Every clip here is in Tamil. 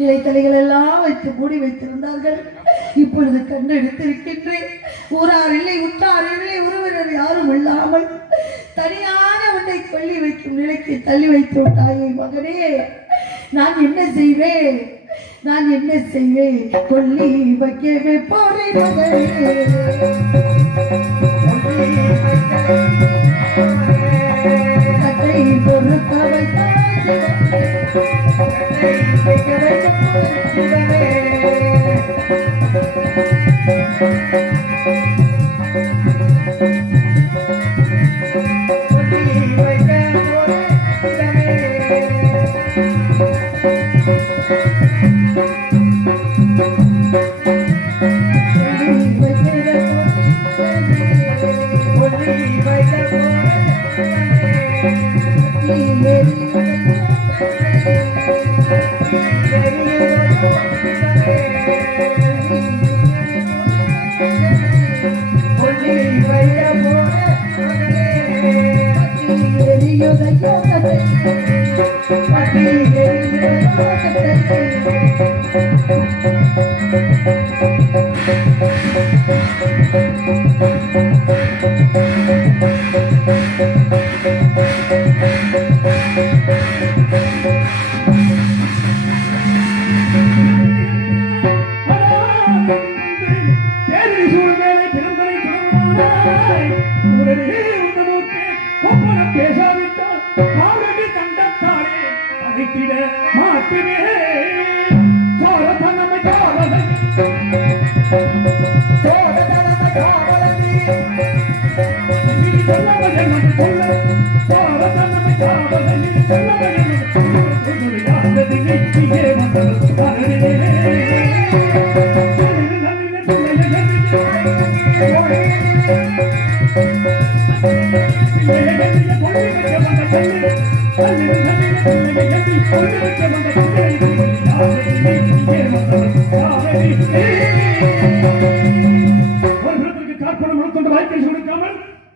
இலைத்தலைகள் எல்லாம் வைத்து மூடி வைத்திருந்தார்கள். இப்பொழுது கண்டெடுத்திருக்கின்றேன். ஊரார் இல்லை, உற்றார் இல்லை, உறவினர் யாரும் இல்லாமல் தனியான உன்னை கொல்லி வைக்கும் நிலைக்கு தள்ளி வைத்து விட்டாயே மகனே. நான் என்ன செய்வேன்? நான் என்ன செய்வேன்? கொல்லி வைக்கவே போறேன் மகனே. கட்டை பொறுக்க வைத்தாய்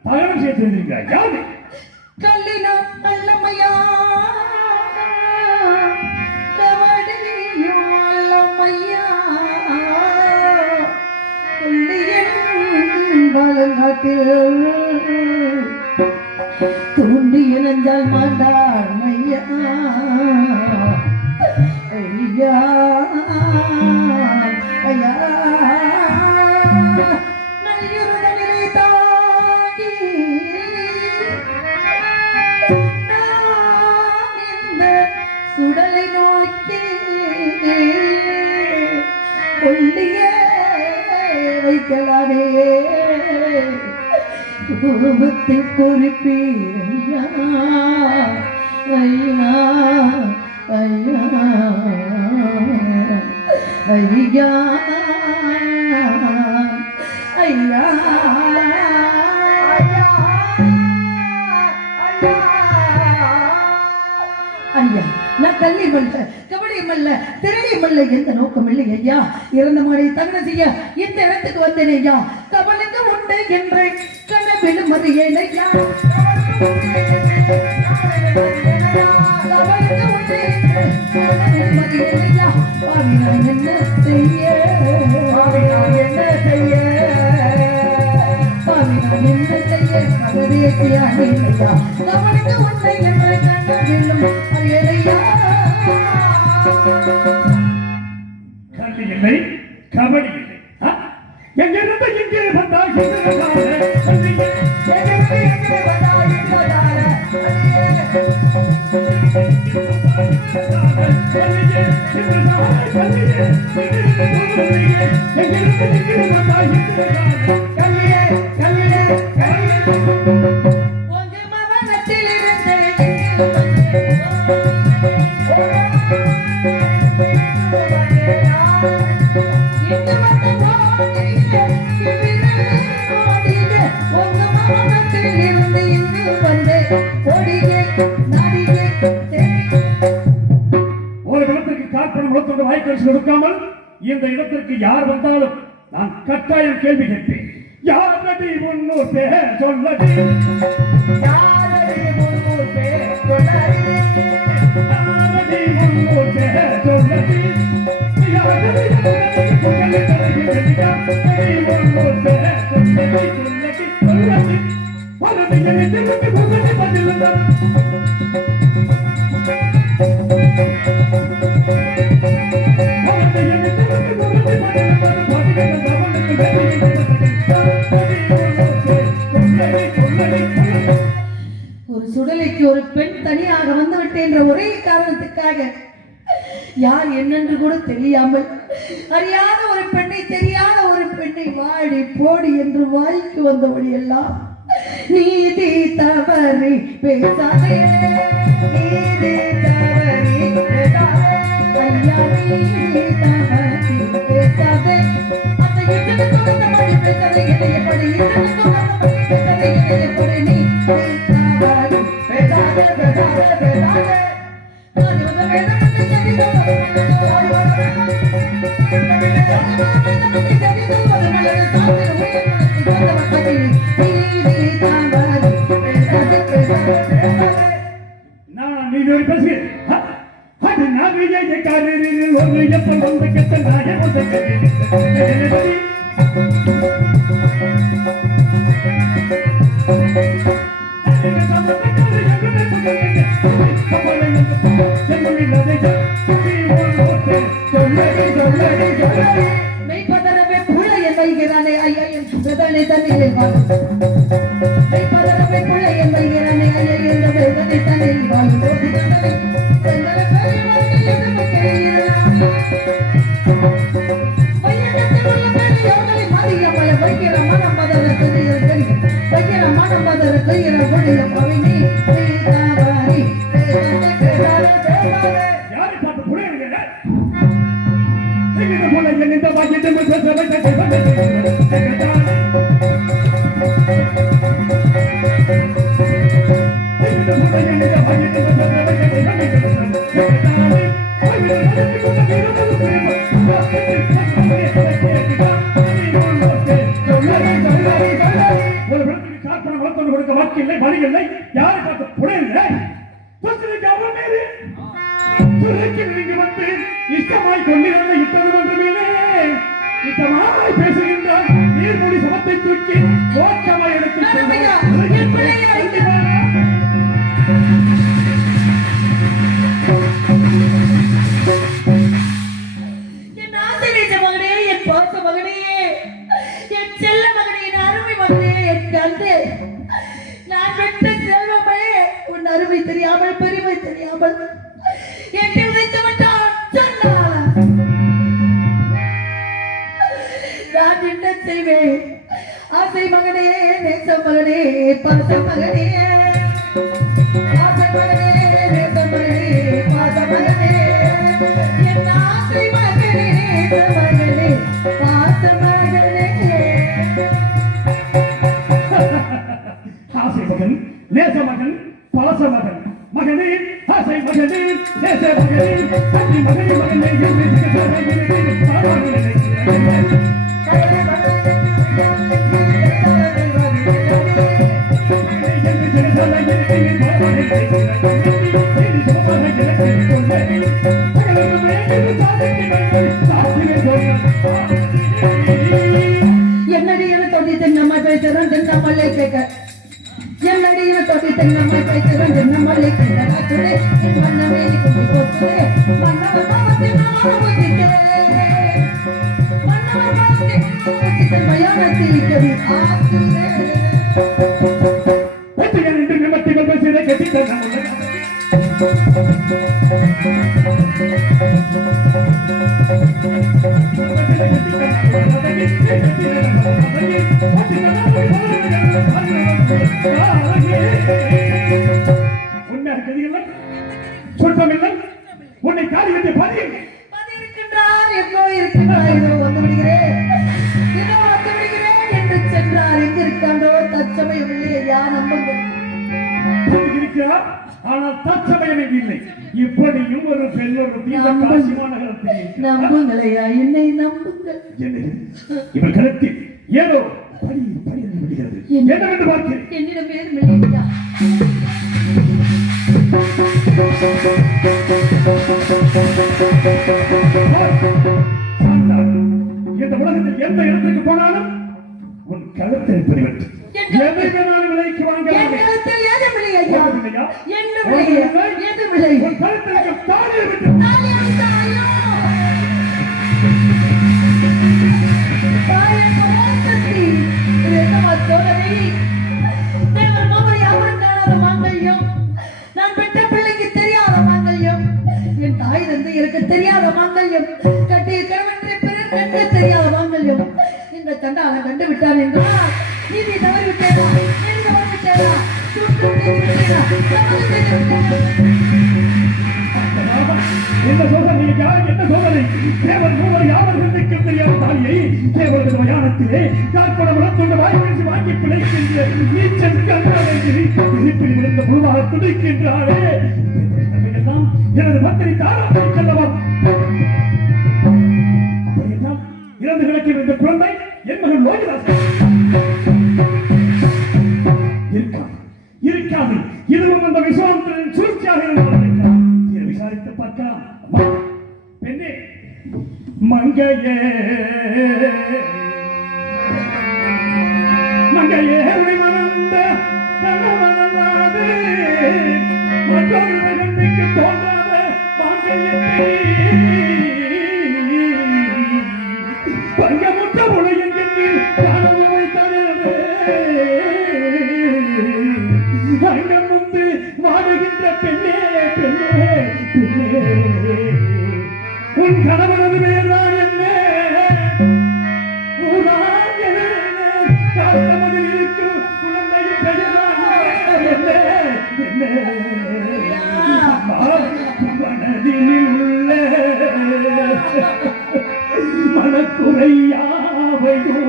பயணம் செய்திருக்கிறார். கல்லினா அல்லமையா அல்லமையா காலங்காட்டில் தூண்டி இணைந்தால் மாண்டார் ஐயா ஐயா ஐயா சுடலை நோக்கி கொள்ளியே வைக்கலானே கோபத்தில் குறிப்பீரையா ஐயா ஐயா ஐயா ஐயா ஐயா நான் கல்வி மல்ல கபடியும் அல்ல திரையும் அல்ல எந்த நோக்கம் இல்லை ஐயா. இறந்த மாடை தகன செய்ய இந்த இடத்துக்கு வந்தேன் ஐயா. கபலுக்கு உண்டு என்று கனவிலும் அறியேன் ஐயா. கபலுக்கு உண்டு கனவிலும் அறியேன் ஐயா. பாவி நான் என்ன செய்ய? பாவி நான் என்ன செய்ய? பாவி நான் என்ன செய்ய? கபடியானே ஐயா. கபலுக்கு உண்டு என்று கனவிலும் அறியேன் ஐயா. கல்வி இல்லை, கபடி இல்லை. எங்கிருந்து இங்கே வந்தாய் கொடுக்காமல் இந்த இடத்திற்கு யார் வந்தாலும் நான் கட்டாயம் கேள்வி கேட்பேன். யாரடி முன்னூர் பேர் சொல்லடி, யாரடி முன்னூர் பேர் சொல்லடி, யாரடி முன்னூர் பேர் சொல்லடி. ஒரு சுடலைக்கு ஒரு பெண் தனியாக வந்துவிட்டேன் என்ற ஒரே காரணத்துக்காக யார் என்னென்று கூட தெரியாமல் அறியாத ஒரு பெண்ணை தெரியாத ஒரு பெண்ணை வாடி போடி என்று வாய்க்கு வந்தபடி எல்லாம் நீதி தவறி பேசாதே நீதி தவறி பேசாதே ஐயா நீதி தவறி பேசாதே அந்த இட்டு கொடுத்த மணி பேசாதே என்னை எப்படி இட்டு கொடுத்த மணி பேசாதே என்னை எப்படி நீ பேசாதே பேசாதே பேசாதே பேசாதே மெய்ப்பதரவே புழைய வைகிறானே ஐயா என் வேதனை தன்னிலை வாழும் மெய்ப்பதரவே புழைய வைகிறானே ஐயா என் வேதனை தன்னிலை வாழும் வைக்கிற மனம் மதர கையிற கொடிய பவினி யாரை பார்த்து புரியுங்க போல இந்த பாக்கியத்தை வாக்கில்லை வழியில்லை யாரை பார்த்து புரியுங்க நீங்க வந்து இஷ்டமாய் கொள்ளிருந்த இட்டது ஒன்றுமே இஷ்டமாய் பேசுகின்றார் நீர்மொழி சமத்தை தூக்கி ஓட்டமாய் எடுத்து என் ஆசிரியர் மகனே என் பாச மகனே என் செல்ல மகனே என் அருமை மகனே என் கண்டு நான் பெற்ற செல்வமே உன் அருமை தெரியாமல் பெருமை தெரியாமல் என்னை உதைத்து விட்டான் நான் என்ன செய்வேன் ஆசை மகனே நேச மகனே பாச மகனே ஆசை மகனே நேச மகனே பாச மகனே என் ஆசை மகனே நேச மகனே பாச மகனே ஆசை மகன் நேச மகன் பாச மகன் மகனே ஆசை மகனே நேச மகனே அத்தி மகனே மகனே என்னடியில் தொட்டி தென்னம்மை பேசுறேன் தென்னமல்லை கேட்க என்னடியில் தொட்டி தென்னம்மை பேசுறேன் தென்னமல்லை கேட்க மன்னமே கும்பி போச்சு மன்னவர் பாவத்தை நான் வச்சிக்கிறேன் மன்னவர் பாவத்தை வச்சிக்கிறேன் மயானத்தை கவி ஆசுரே வெற்றிகள் என்று நிமித்திகள் பேசுகிறே கட்டித்தன உண்மையாக கதிகள் சொற்பமில்லை உன்னை காரியத்தை பதில் பதியிருக்கின்றார் எங்கோ இருக்கின்றார் இதோ வந்து விடுகிறேன் இதோ வந்து விடுகிறேன் என்று சென்றார் எங்க இருக்காண்டோ தற்சமயம் இல்லையே யார் நம்புங்கள் இருக்கிறார் ஆனால் தற்சமயம் இல்லை இப்படியும் ஒரு பெண் ஒரு காசி மாநகரத்தில் நம்புங்களையா என்னை நம்புங்கள் இவர் கருத்தில் ஏதோ படி படி விடுகிறது என்னவென்று பார்க்கிறேன் என்னிடம் பேர் இல்லையா இந்த உலகத்தில் எந்த இடத்துக்கு போனாலும் உன் கழுத்தை பெறுவது எதை வேணாலும் விலைக்கு வாங்க என்ன விலை? எது விலை? உன் கழுத்திற்கு தாலியை விட்டு தாலி அடித்தாயோ? தாயே பராசக்தி, இது என்னவா சோதனை? தேவர் மாமரை அவன் காணாத மாங்கல்யம், நான் பெற்ற பிள்ளைக்கு தெரியாத மாங்கல்யம், என் தாய் தந்தை எனக்கு தெரியாத மாங்கல்யம், கட்டிய கணவன் பிறர் கண்டு தெரியாத மாங்கல்யம், இந்த கண்டான கண்டு விட்டான் என்றால் நீதி தவறி விட்டேனா? நீதி தவறி விட்டேனா? என்ன சோதனை யார்? என்ன சோதனை? தேவர் மூவர் யாவர் சிந்திக்க தெரியாத தாலியை தேவரது மயானத்திலே காற்படம் கொண்டு வாய் வீசி வாங்கி பிழைக்கின்ற நீச்சல் கண்டிப்பில் விழுந்த முழுவாக துடிக்கின்றாரே, எல்லாம் எனது மக்களை தாராளமாக செல்லவா? அப்படியெல்லாம் இறந்து கிடக்கிற இந்த குழந்தை என் மகன் லோகிதாசன் இருக்காது. இதுவும் அந்த விஸ்வாமித்திரனின் சூழ்ச்சியாக இருந்தார். விசாரித்து பார்க்கலாம். பெண்ணே, மங்கையே மங்கையே மணந்த கணவனது மற்றொரு மகனுக்கு தோன்றாத மங்கையை பங்கமுற்ற உலகின் என்று கனவு தரவே அங்கம் வந்து வாடுகின்ற பெண்ணே பெண்ணே பெண்ணே, உன் கணவனது பேர்தான் என்ன? ஊரான் என காத்தமதில் இருக்கும் குழந்தையின் பெயர்தான் என்ன? மனதில் உள்ள மனக்குறையாவையோ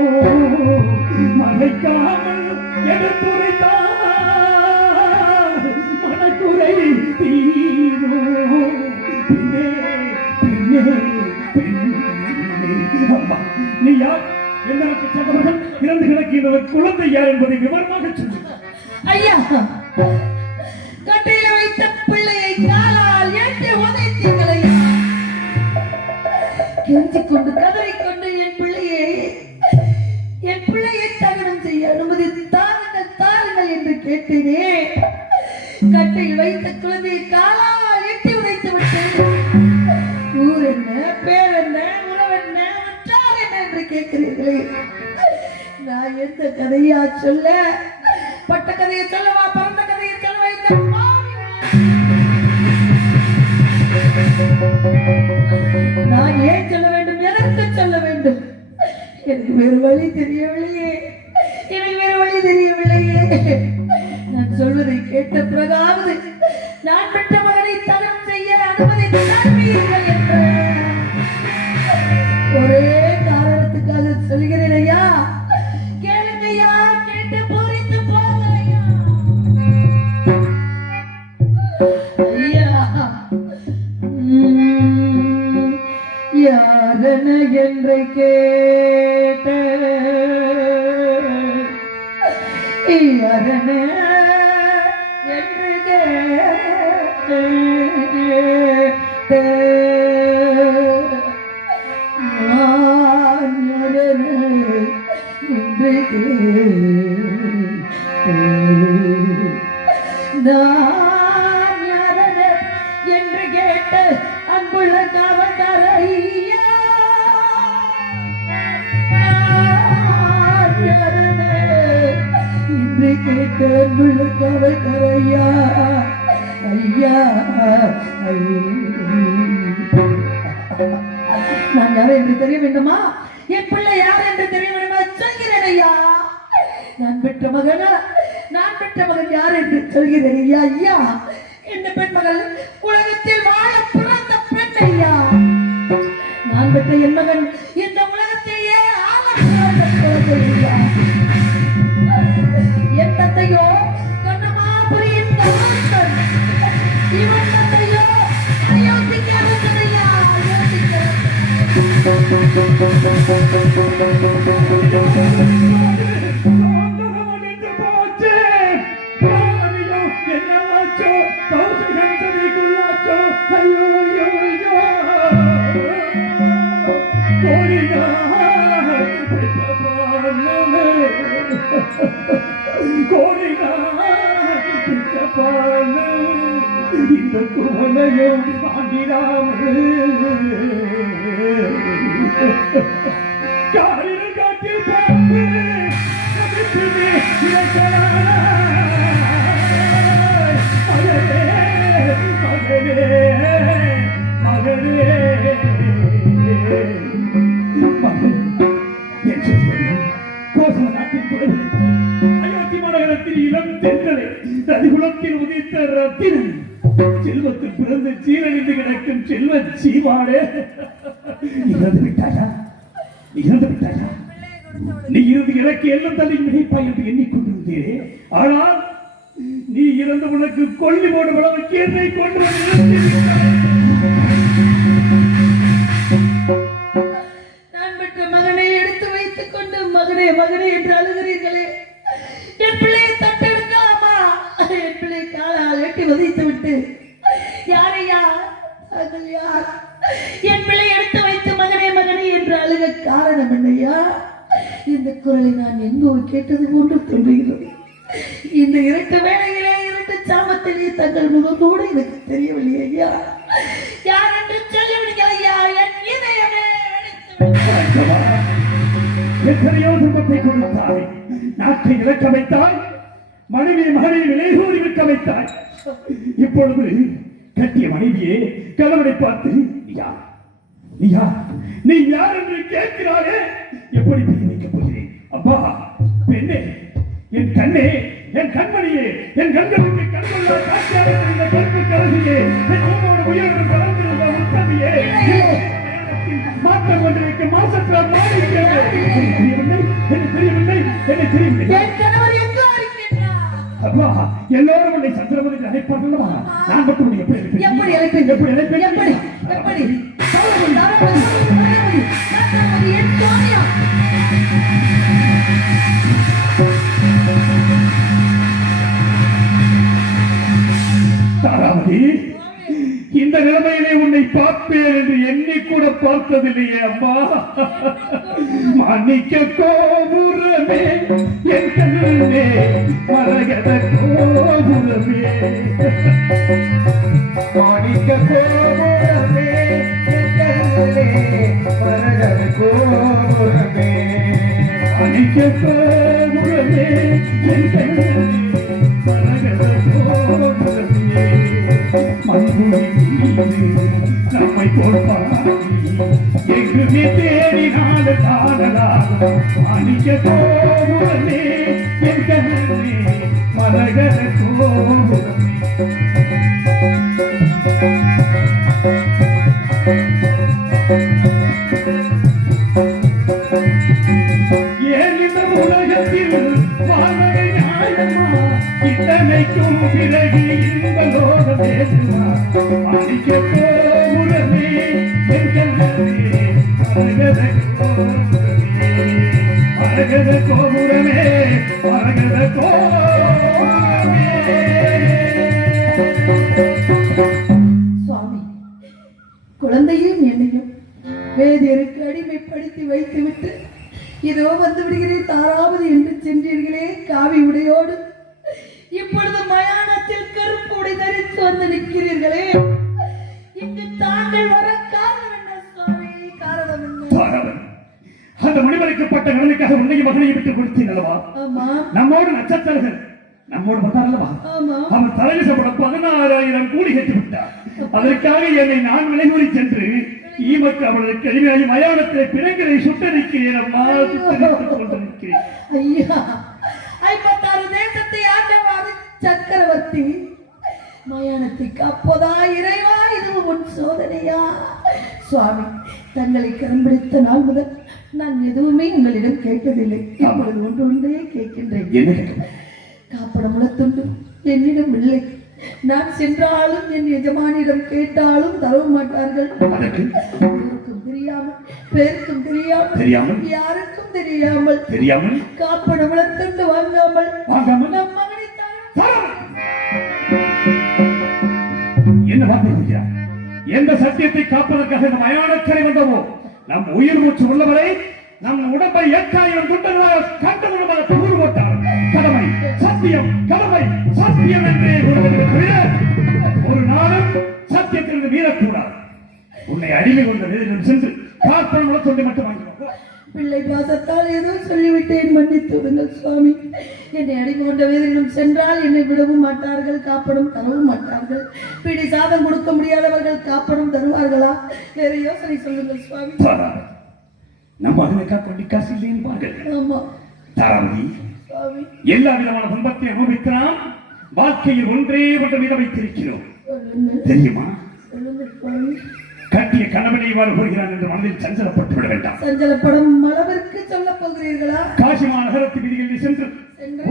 மறைக்காமல் எடுத்துரைத்தான் மனக்குறை தீரோ. பின்னே பின்னே பின்னே, அம்மா நீ யார்? எனக்கு சகமகன் இறந்து கிடக்கின்ற குழந்தை யார் என்பதை விவரமாக சொல்லு. ஐயா, கட்டையில வைத்த பிள்ளையை காலால் ஏற்றி உதைத்தீங்களே, கெஞ்சிக் கொண்டு கதறிக்கொண்டு என் பிள்ளையை தகனம் செய்ய அனுமதி தாருங்கள் தாருங்கள் என்று கேட்டேனே, கட்டையில் வைத்த குழந்தையை காலால் எட்டி உதைத்து விட்டேன். ஊர் என்ன, பேர் என்ன, உறவென்ன, உற்றார் என்ன என்று கேட்கிறீர்களே, நான் எந்த கதையா சொல்ல? பட்ட கதையை சொல்லவா, பறந்த கதையை சொல்ல வைத்த நான் ஏன் சொல்ல வேண்டும்? எதற்கு சொல்ல வேண்டும்? எனக்கு வேறு வழி தெரியவில்லையே, எனக்கு வேறு வழி தெரியவில்லையே. நான் சொல்வதை கேட்ட பிறகாவது நான் பெற்ற மகனை தகனம் செய்ய அனுமதி தருவீர்கள் என்ற ஒரே காரணத்துக்காக சொல்கிறேன் ஐயா. கேளுங்கய்யா, கேட்டு பூரித்து போங்கய்யா. ஐயா, யாரென என்று கேட்ட யாரென என்று கேட்ட நான் யாரென என்று நான் யாரென என்று கேட்ட அன்புள்ள காவல்காரையா, இன்று கேட்ட அன்புள்ள காவல்காரையா, ஐயா நான் யார் என்று தெரிய வேண்டுமா? என் பிள்ளை யார் என்று தெரிய வேண்டுமா? சொல்கிறேன் ஐயா. நான் பெற்ற மகன் யார் என்று சொல்கிறேன் ஐயா. ஐயா, இந்த பெண் மகள் உலகத்தில் வாழ பிறந்த பெண் ஐயா. நான் பெற்ற என் மகன் இந்த உலகத்தையே ஆள பிறந்த குழந்தை ஐயா. என் தந்தையோ கண்ணமாபுரியின் கணவன், இவன் தந்தையோ அயோத்திக்கு அரசன் ஐயா, அயோத்திக்கு காப்பான இந்த குவளையும் ஆண்டிடாமல் காலில் காட்டில் பார்த்து கவித்துமே ரதிகுலத்தில் உதித்த ரத்தினம் செல்வத்தில் பிறந்து சீரழிந்து கிடக்கும் செல்வ சீவாடே இறந்து விட்டாயா இறந்து விட்டாயா நீ இருந்து எனக்கு எல்லாம் தள்ளி நினைப்பாய் என்று எண்ணிக்கொண்டிருந்தேன் ஆனால் நீ இறந்து உனக்கு கொல்லி போடும் அளவுக்கு என்னை கொண்டு வந்து நான் பெற்ற மகனை எடுத்து வைத்துக் கொண்டு மகனே மகனே என்று அழுகிறீர்களே என் பிள்ளையை தட்டெடுக்கலாமா என் பிள்ளை காலால் எட்டி வதைத்து விட்டு யாரையா தாங்கள் யார் என் பிள்ளை எடுத்து வைத்து மகனே மகனே என்று அழுக காரணம் என்னையா இந்த குரலை நான் எங்கோ கேட்டது போன்று தோன்றுகிறது இந்த இரட்டு வேளையிலே இரட்டு சாமத்திலே தங்கள் முகம் கூட எனக்கு தெரியவில்லை ஐயா யார் என்று சொல்லவில்லை ஐயா என் இதயமே எத்தனையோ துன்பத்தை கொடுத்தாய் நாட்டை இழக்க வைத்தாய் மனைவி மகனை விலைகூறி விற்க வைத்தாய் இப்பொழுது கட்டிய மனைவியே கணவனை பார்த்து நீ யார் என்று கேட்கிறாரே எப்படி புரிய வைக்கப் போகிறேன் அப்பா பெண்ணே என் கண்ணே என் கண்மணியே என் கண்களுக்கு கண்கொள்ளா காட்சியாக இந்த கருப்பு கலசியே என் உங்களோட உயர்வு கலந்திருந்த உத்தமியே மாற்றம் கொண்டிருக்க மாசற்ற அப்பா எல்லாரும் உன்னை சந்திரமதி அழைப்பார்களா நான் மட்டும் எப்படி அழைப்பேன் எப்படி அழைப்பேன் எப்படி எப்படி தாராமதி இந்த நிலைமையிலே உன்னை பார்ப்பேன் என்று எண்ணி கூட பார்த்ததில்லையே அம்மா மாணிக்க கோபுரமே என் கண்ணே மரகத கோபுரமே மாணிக்க கோபுரமே என் கண்ணே மரகத கோபுரமே மாணிக்க கோபுரமே என் கண்ணே மரகத கோபுரமே நம்மை போல்பாடி எங்குமே தேடினால காணலாக மாணிக்க கோபுரமே என் கண்ணே மரகத கோபுரமே ஏன் இந்த உலகத்தில் வாழ்வதை நியாயமா இத்தனைக்கும் பிறகு இந்த லோக தேசமா மாணிக்க கோபுரமே என் கண்ணே மரகத கோபுரமே மரகத கோபுரமே மரகத கோபுரமே. சுவாமி குழந்தையும் என்னையும் வேதியருக்கு அடிமைப்படுத்தி வைத்துவிட்டு இதோ வந்து விடுகிறேன் தாராவது என்று சென்றீர்களே காவி உடையோடு இப்பொழுது மயானத்தில் கருப்பு உடை தரித்து வந்து நிற்கிறீர்களே இங்கு தாங்கள் வர காரணம் என்ன சுவாமி காரணம் என்ன அந்த மணிமலைக்கப்பட்ட கடனுக்காக உன்னையும் மகனையும் விட்டு கொடுத்தேன் அல்லவா நம்மோடு நட்சத்திரர்கள் நம்மோடு வந்தார் அல்லவா அவர் தலைவிசப்பட 16,000 கூலி கட்டி விட்டார் அதற்காக என்னை நான் விலைகூறி சென்று ஈமக்கு அவளுக்கு அடிமையாகி மயானத்திலே பிணங்களை சுட்டரிக்கிறேன் அம்மா சுட்டரித்துக் கொண்டிருக்கிறேன் ஐயா 56 தேசத்தை ஆண்டவாறு சக்கரவர்த்தி மயானத்தை காப்பதா இறைவா இதுவும் உன் சோதனையா சுவாமி தங்களை கரம்பிடித்த நாள் முதல் நான் எதுவுமே உங்களிடம் கேட்டதில்லை இப்பொழுது ஒன்றே கேட்கின்றேன் காப்படமுளத்துண்டு என்னிடம் இல்லை நான் சென்றாலும் என் எஜமானிடம் கேட்டாலும் தர மாட்டார்கள் பேருக்கும் தெரியாமல் யாருக்கும் தெரியாமல் காப்படமுளத்துண்டு வாங்காமல் நம் மகனை என்ன வார்த்தை எந்த சத்தியத்தை காப்பதற்காக நம் மயானக்கரை வந்தோமோ நம் உயிர் மூச்சு உள்ளவரை நம் உடம்பை ஏற்காயம் துண்டங்களாக கண்டு தொகுதி போட்டார் கடமை சத்தியம் கடமை சத்தியம் என்றே கூறுவதற்கு தவிர ஒரு நாளும் சத்தியத்திலிருந்து மீறக்கூடாது. உன்னை அடிமை கொண்ட வேதியிடம் சென்று பார்ப்பன முளத்தொண்டை மட்டும் வாங்கிக்கோ. பிள்ளை பாசத்தால் ஏதோ சொல்லிவிட்டேன், மன்னித்து விடுங்கள் சுவாமி. என்னை அடிமை கொண்ட வேதியிடம் சென்றால் என்னை விடவும் மாட்டார்கள், காப்படம் தரவும் மாட்டார்கள். பிடி சாதம் கொடுக்க முடியாதவர்கள் காப்படம் தருவார்களா? வேற யோசனை சொல்லுங்கள் சுவாமி. நம்ம மகனுக்கா கொண்டி காசு இல்லைன்னு பாருங்கள். ஆமா தாராவதி, சுவாமி. எல்லா விதமான துன்பத்தை அனுபவித்தான். வாழ்க்கையில் ஒன்றே ஒன்று மீத வைத்திருக்கிறோம். தெரியுமா? சொல்லுங்கள் சுவாமி. கட்டிய கணவனை இவ்வாறு கூறுகிறான் என்று மனதில் சஞ்சலப்பட்டு விட வேண்டாம். சஞ்சலப்படும் அளவிற்கு சொல்ல போகிறீர்களா? காசிமா நகரத்து வீதிகளில் சென்று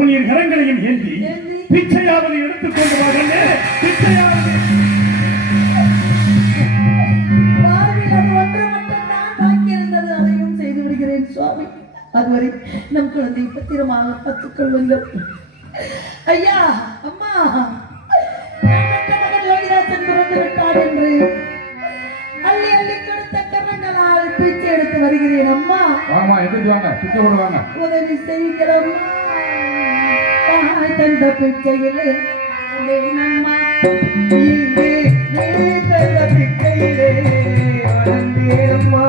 உன் கரங்களையும் ஏந்தி பிச்சையாவது எடுத்துக்கொண்டு வாங்க. பிச்சையாவது சுவாமி. அதுவரை நம் குழந்தை பத்திரமாக பார்த்துக் கொள்ளுங்கள். ஐயா, அம்மா, லோகிதாசன் பிறந்து விட்டார் என்று அள்ளி அள்ளி கொடுத்த கரங்களால் பிச்சை எடுத்து வருகிறேன். அம்மா, வாமா, எதுக்கு வாங்க, பிச்சை போடுவாங்க. உதவி செய்கிறோம். தந்த பிச்சையிலே அம்மா, தந்த பிச்சையிலே அம்மா,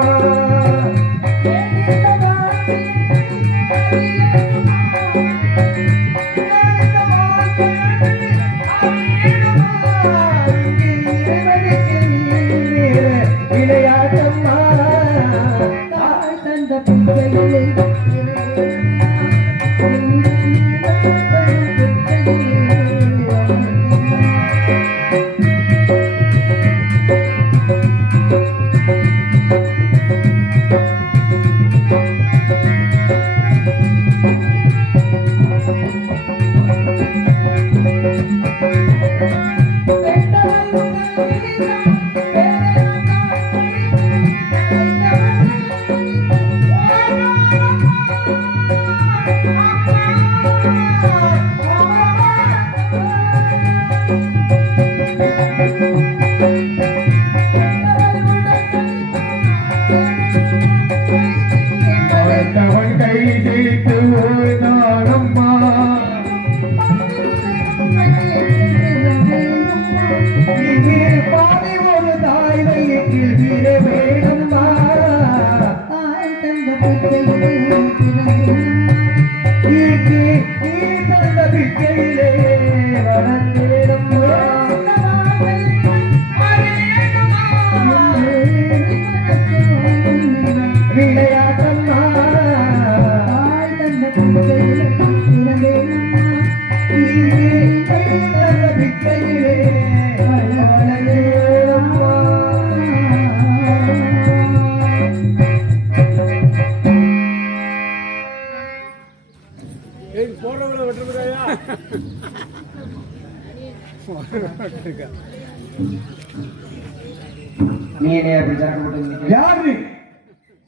நீ என்ன அப்படி சரக்கு போட்டு யாரு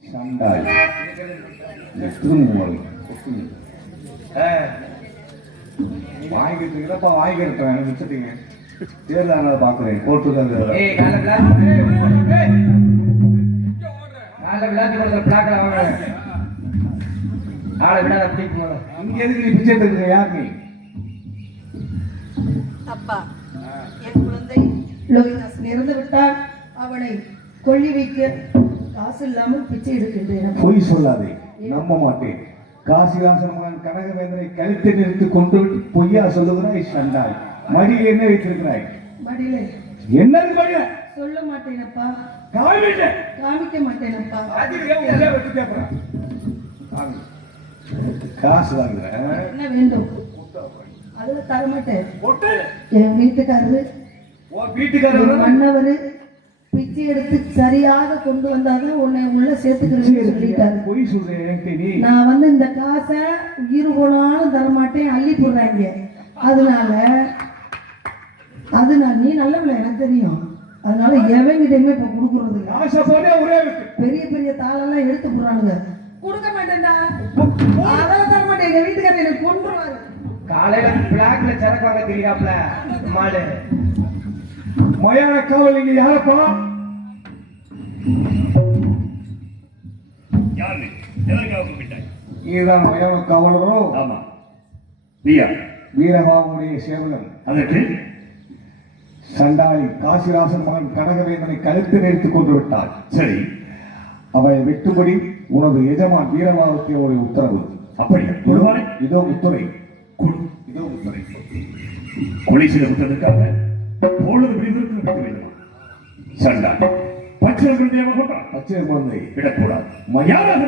சண்டாய் வாங்கிட்டு இருக்கா வாங்கிருப்பேன் வச்சுட்டீங்க தேர்தல பாக்குறேன் கோர்ட்டு இங்க எதுக்கு நீ பிச்சை எடுக்க யார் நீ அப்பா என் குழந்தை லோகிதாசன் இறந்து விட்டால் அவனை கொள்ளி வைக்க காசு இல்லாமல் பிச்சை எடுக்கின்றேன். பொய் சொல்லாதே, நம்ப மாட்டேன். காசிதாசன் மகன் கனகவேந்தனை கழுத்தை நிறுத்தி கொண்டு பொய்யா சொல்லுகிறாய் சண்டாய். மடியில் என்ன வைத்திருக்கிறாய்? மடியில என்னது மடியில? சொல்ல மாட்டேனப்பா. காமிக்க மாட்டேனப்பா. காசு வாங்குற என்ன வேண்டும்? அதுல தர மாட்டேன். என் வீட்டுக்காரரு மன்னவரு பிச்சை எடுத்து சரியாக கொண்டு வந்தாதான் உன்னை உள்ள சேர்த்துக்கிறேன்னு சொல்லிட்டாரு. நான் வந்து இந்த காசை உயிர் போனாலும் தரமாட்டேன், அள்ளி போடுறாங்க. அதனால நீ நல்லவில்லை எனக்கு தெரியும். அதனால எவங்கிட்டயுமே இப்ப கொடுக்கறது பெரிய பெரிய தாளெல்லாம் எடுத்து போடுறானுங்க. கொடுக்க மாட்டேன்டா, அதெல்லாம் தர மாட்டேன். எங்க வீட்டுக்காரர் எனக்கு கொண்டுருவாரு. காலையில பிளாக்ல சரக்கு வாங்க தெரியாப்ல மாடு மயான காவல் நீங்க யாரப்பா? யாரு எதற்காக கூப்பிட்டாய்? இதுதான் மயான காவலரோ? ஆமா. நீயா? வீரபாவுடைய சேவகன் அதற்கு சண்டாளி காசிராசன் மகன் கனகவேந்தனை கழுத்து நெரித்துக் கொண்டு விட்டாள். சரி, அவளை வெட்டும்படி உனது எஜமான் வீரபாவுக்கு ஒரு உத்தரவு. அப்படியா? கொடுவாய். இதோ உத்தரவை. கொடு. இதோ உத்தரவை. கொலை செய்த விட்டதற்காக பொழுது விடுதற்கு விட வேண்டுமா? சண்டா பச்சை குழந்தையாக கொண்டான். பச்சை குழந்தை விடக்கூடாது. யாராவது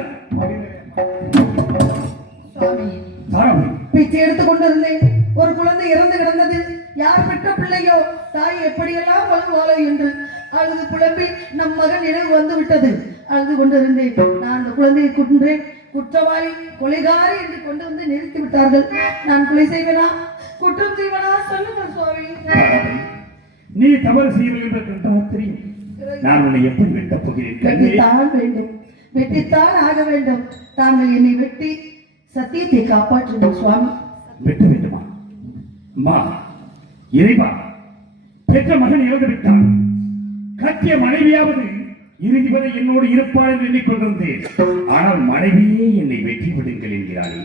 சுவாமி, தாராபுரி பிச்சை எடுத்துக் கொண்டிருந்தேன். ஒரு குழந்தை இறந்து கிடந்தது. யார் பெற்ற பிள்ளையோ தாய் எப்படியெல்லாம் வளர்வாளோ என்று அழுது புலம்பி நம் மகன் நினைவு வந்து விட்டது. அழுது கொண்டிருந்தேன். நான் அந்த குழந்தையை கொன்றேன். குற்றவாளி கொலைகாரி என்று கொண்டு வந்து நிறுத்தி விட்டார்கள். நான் கொலை செய்வேனா குற்றம் செய்வனா சொல்லுங்கள் சுவாமி. நீ தவறு செய்யவில்லை என்று தெரியும். நான் உன்னை எப்படி வெட்டப் போகிறேன்? வெட்டித்தான் வேண்டும், வெட்டித்தான் ஆக வேண்டும். தாங்கள் என்னை வெட்டி சத்தியத்தை காப்பாற்றுங்கள் சுவாமி. வெட்ட வேண்டுமா? அம்மா, இறைவா, பெற்ற மகன் இறந்து விட்டான். கட்டிய மனைவியாவது இறுதி வரை என்னோடு இருப்பாள் என்று எண்ணிக்கொண்டிருந்தேன். ஆனால் மனைவியே என்னை வெட்டி விடுங்கள் என்கிறாளே.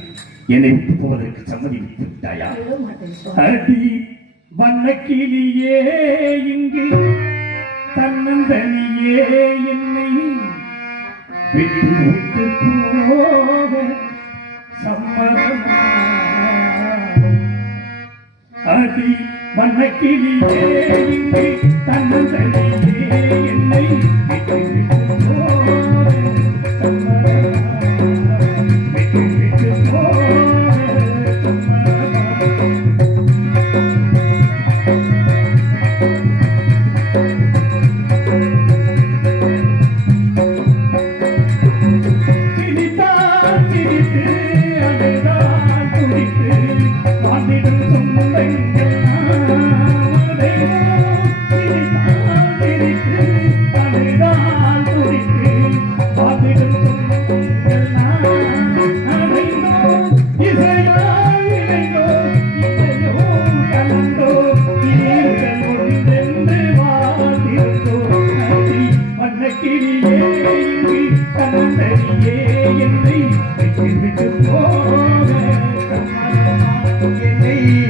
என்னை விட்டு போவதற்கு சம்மதி விட்டு விட்டாயா? அடி வண்ணக்கிளியே, இங்கு தன்னந்தனியே என்னை விட்டு விட்டு போக சம்மதமா? அடி வண்ணக்கிளியே, இங்கு தன்னந்தனியே என்னை விட்டு விட்டு போக சம்மதமா?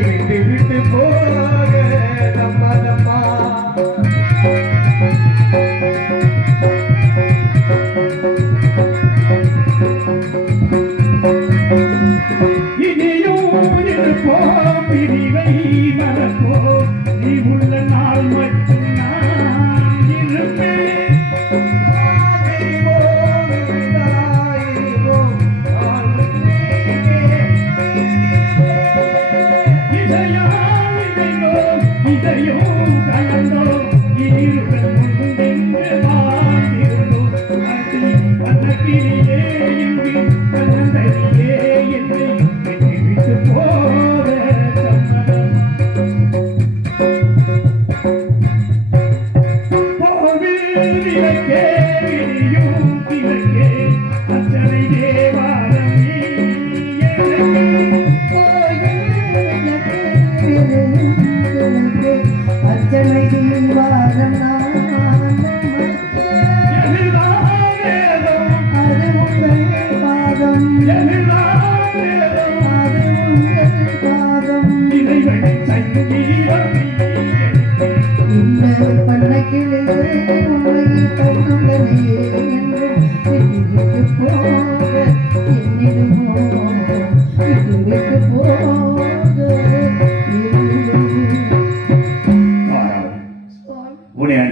விட்டு விட்டு போக சம்மதமா?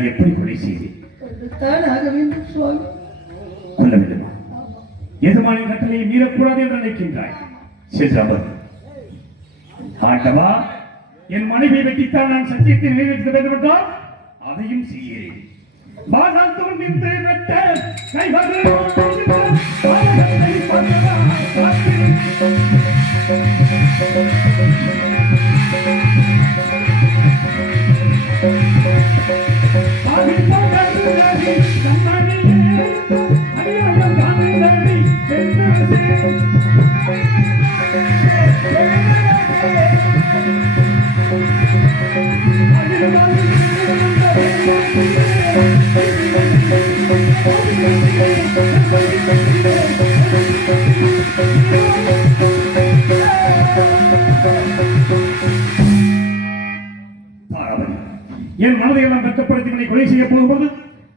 எப்படி கொலை செய்தேன்? கொல்ல வேண்டுமா? எஜமானின் கட்டளையை மீறக்கூடாது என்று நினைக்கின்றாய். சென்றவர் ஆண்டவா, என் மனைவியை வெட்டித்தான் நான் சத்தியத்தை நிறைவேற்ற வேண்டும் என்றால் அதையும் செய்கிறேன். பாதாளத்தவன் நின்று வெட்ட கைவரு Thank you. மனதை எல்லாம் கட்டப்படுத்தி என்னை கொலை செய்ய போகும்போது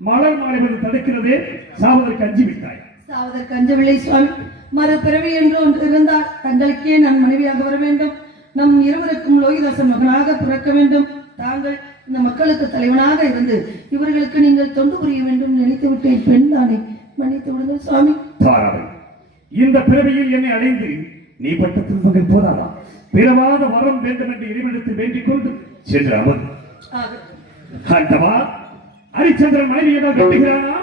மலர் மாலை வந்து தடுக்கிறதே, சாவதற்கு அஞ்சி விட்டாய். சாவதற்கு அஞ்சவில்லை சுவாமி. மறுபிறவி என்று ஒன்று இருந்தால் தங்களுக்கே நான் மனைவியாக வர வேண்டும். நம் இருவருக்கும் லோகிதாச மகனாக பிறக்க வேண்டும். தாங்கள் இந்த மக்களுக்கு தலைவனாக இருந்து இவர்களுக்கு நீங்கள் தொண்டு புரிய வேண்டும் நினைத்து விட்டேன். பெண் தானே, மன்னித்து விடுங்கள் சுவாமி. தாராளம். இந்த பிறவியில் என்னை அடைந்து நீ பட்ட துன்பங்கள் போதாதா? பிறவாத வரம் வேண்டும் என்று இறைவனிடத்தில் வேண்டிக் கொண்டு சென்று அமர். ஆண்டவா, ஹரிச்சந்திரன் மனைவியிடம் வெட்டுகிறானா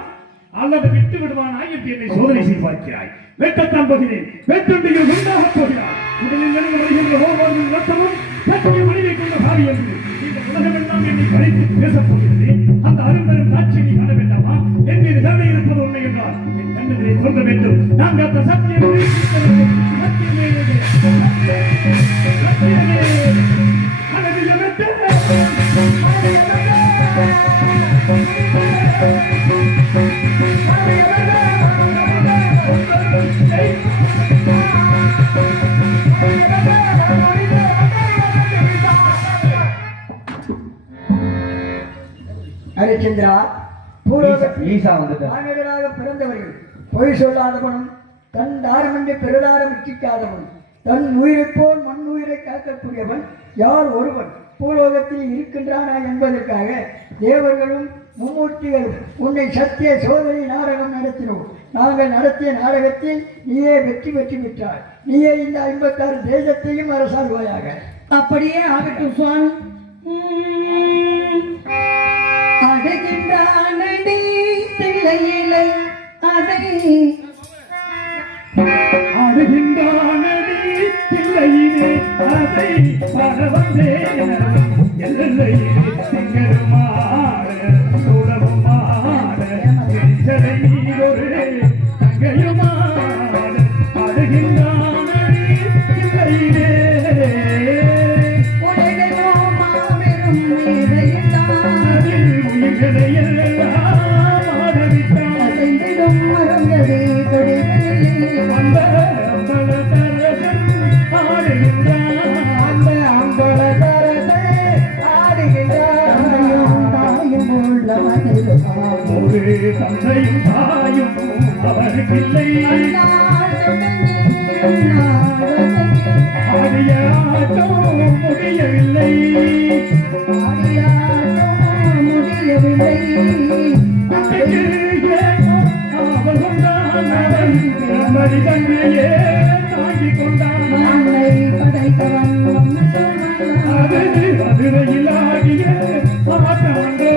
அல்லது விட்டு விடுவானா என்று என்னை சோதனை செய்து பார்க்கிறாய். வெட்டத்தான் போகிறேன், வெட்டுண்டியில் உண்டாக போகிறாய். உடலில் நடந்து வருகின்ற ஒவ்வொரு ரத்தமும் சத்திய மனைவி கொண்ட பாவி என்று இந்த உலகமெல்லாம் என்னை கலைத்து பேசப் போகிறது. அந்த அருந்தரும் காட்சியை நீ காண வேண்டாமா? என் மீது கருணை இருப்பது உண்மை என்றால் என் கண்ணுகளை தோன்ற வேண்டும். நாங்கள் அந்த சத்தியம் ஹரிச்சந்திரா, பூலோகத்தில் ஈசா வந்துட்டார். மாநிலராக பிறந்தவர்கள் பொய் சொல்லாதவனும் தன் தாரமின்றி பெருதாரம் இச்சிக்காதவன் தன் உயிரைப் போல் மண் உயிரை காக்கக்கூடியவன் யார் ஒருவன் பூலோகத்தில் இருக்கின்றானா என்பதற்காக தேவர்களும் மும்மூர்த்திகளும் உன்னை சத்திய சோதனை நாடகம் நடத்தினோம். நாங்கள் நடத்திய நாடகத்தில் நீயே வெற்றி பெற்றாய். நீயே இந்த 56 தேசத்தையும் அரசாள்வாயாக. அப்படியே ஆகட்டும் சுவாமி. அடைகின்றானடி தில்லையிலை அதை அழுகின்றானடி தில்லையிலே அதை பரவந்தே எல்லையிலே திங்களுமாட சூடமுமாட எரிச்சலை நீரொரு தங்கையுமாட அழுகின்றானடி தில்லையிலே உலகமோ மாபெரும் மேதையிட்டான் உயிர்களை எல்லாம் ஆடவிட்டான். அசைந்திடும் மரங்களே கொடிகளிலே அந்த அம்பலதரசன் ஆடுகின்றான். அந்த அம்பலதரசே ஆடுகின்றான். தாயும் உள்ள மனிதனாம் ஒரு தந்தையும் தாயும் அவருக்கில்லை. ஆடிய ஆட்டம் முடியவில்லை. அன்னைக்கு ஏனோ அவள் கொண்டான். அவன் மணி தன்னையே தாங்கிக் கொண்டான். அது மதுரையில் ஆடிய ஆட்டமன்றோ.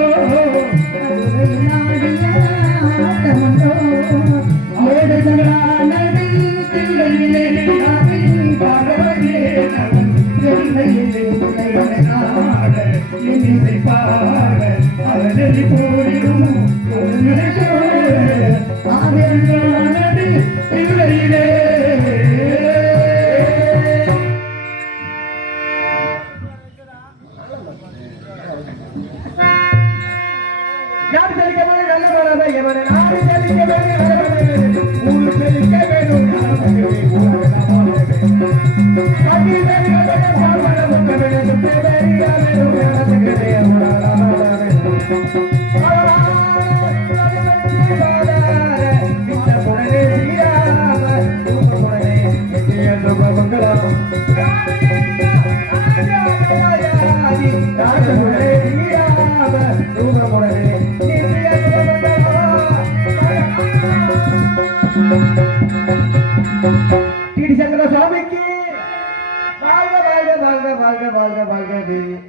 நாடு செழிக்க வேணும், நல்ல மழை பெய்ய வேணும். நாடு செழிக்க வேணும், நல்ல மழை பெய்ய வேணும். ஊரு செழிக்க வேணும், நல்ல மழை பெய்ய வேணும். அடி செழிக்க வேணும், பால் மழை பொங்க வேணும். சுத்தே பெய்ய வேணும், நல்ல பெய்ய வேணும். சுவாமிக்கு வாழ்க வாழ்க வாழ்க வாழ்க வாழ்க வாழ்க